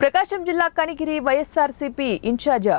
ప్రకాశం జిల్లా కనిగిరి వైఎస్ఆర్సీపీ ఇన్ఛార్జ్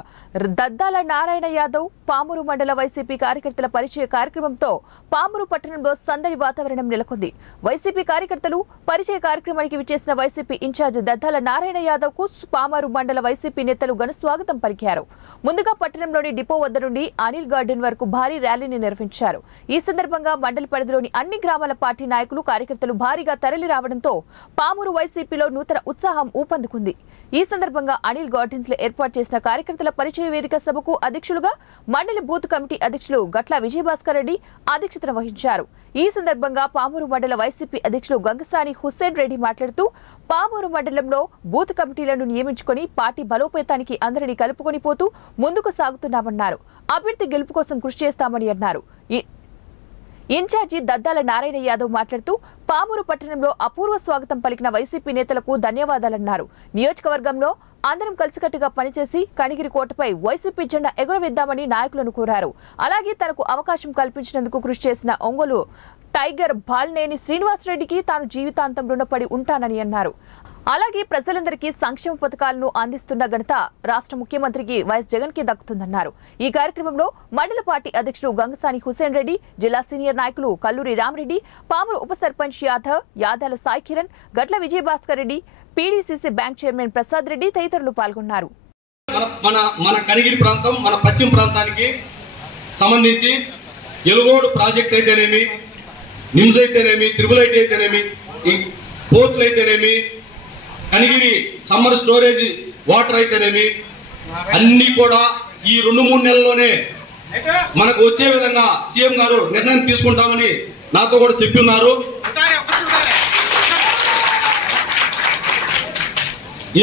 దద్దాల నారాయణ యాదవ్ పామూరు మండల వైసీపీ కార్యకర్తల పరిచయ కార్యక్రమంతో పామూరు పట్టణంలో సందడి వాతావరణం నెలకొంది. వైసీపీ కార్యకర్తలు పరిచయ కార్యక్రమానికి విచ్చేసిన వైసీపీ ఇన్ఛార్జ్ దద్దాల నారాయణ యాదవ్ కు పామూరు మండల వైసీపీ నేతలు ఘన స్వాగతం పలికారు. ముందుగా పట్టణంలోని డిపో వద్ద నుండి అనిల్ గార్డెన్ వరకు భారీ ర్యాలీని నిర్వహించారు. ఈ సందర్భంగా మండల పరిధిలోని అన్ని గ్రామాల పార్టీ నాయకులు కార్యకర్తలు భారీగా తరలి రావడంతో పామూరు వైసీపీలో నూతన ఉత్సాహం ఊపందుకుంది. ఈ సందర్భంగా అనిల్ గార్డెన్స్ లో ఏర్పాటు చేసిన కార్యకర్తల పరిచయ వేదిక సభకు అధ్యక్షులుగా మండలి బూత్ కమిటీ అధ్యక్షులు గట్ల విజయభాస్కర్ రెడ్డి అధ్యక్షతన వహించారు. ఈ సందర్భంగా పామూరు మండల వైసీపీ అధ్యక్షులు గంగసాని హుస్సేన్ రెడ్డి మాట్లాడుతూ పామూరు మండలంలో బూత్ కమిటీలను నియమించుకుని పార్టీ బలోపేతానికి అందరినీ కలుపుకొని పోతూ ముందుకు సాగుతున్నామన్నారు. అభ్యర్థి గెలుపు కోసం కృషి చేస్తామని అన్నారు. ఇన్ఛార్జి దద్దాల నారాయణ యాదవ్ మాట్లాడుతూ పామూరు పట్టణంలో అపూర్వ స్వాగతం పలికిన వైసీపీ నేతలకు ధన్యవాదాలన్నారు. నియోజకవర్గంలో అందరం కలిసికట్టుగా పనిచేసి కనిగిరి కోటపై వైసీపీ జెండా ఎగురవేద్దామని నాయకులను కోరారు. అలాగే తనకు అవకాశం కల్పించినందుకు కృషి చేసిన ఒంగోలు టైగర్ బాలినేని శ్రీనివాసరెడ్డికి తాను జీవితాంతం రుణపడి ఉంటానని అన్నారు. అలాగే ప్రజలందరికీ సంక్షేమ పథకాలను అందిస్తున్న ఘనత రాష్ట్ర ముఖ్యమంత్రికి వైఎస్ జగన్ కి దక్కుతుందన్నారు. ఈ కార్యక్రమంలో మండల పార్టీ అధ్యక్షుడు గంగసాని హుస్సేన్ రెడ్డి, జిల్లా సీనియర్ నాయకులు కల్లూరి రామరెడ్డి, పామూరు ఉప సర్పంచ్ యాదాల సాయి కిరణ్, గట్ల Vijayabhaskar Reddy, PDCC bank chairman Prasad Reddy తదితరులు పాల్గొన్నారు. మన కనిగిరి ప్రాంతం, మన పశ్చిమ ప్రాంతానికి సంబంధించి ఎలుగోడు ప్రాజెక్ట్ అయితేనేమి, నిమ్స్ అయితేనేమి, త్రిబులైట్ అయితేనేమి, ఈ పోర్టులు అయితేనేమి, కనిగిరి సమ్మర్ స్టోరేజ్ వాటర్ అయితేనేమి, అన్ని కూడా ఈ 2-3 నెలల్లోనే మనకు వచ్చే విధంగా సీఎం గారు నిర్ణయం తీసుకుంటామని నాతో కూడా చెప్పి ఉన్నారు.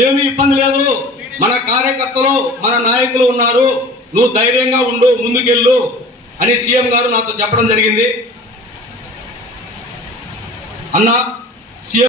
ఏమీ ఇబ్బంది లేదు, మన కార్యకర్తలు మన నాయకులు ఉన్నారు, నువ్వు ధైర్యంగా ఉండు, ముందుకెళ్ళు అని సీఎం గారు నాతో చెప్పడం జరిగింది. అన్న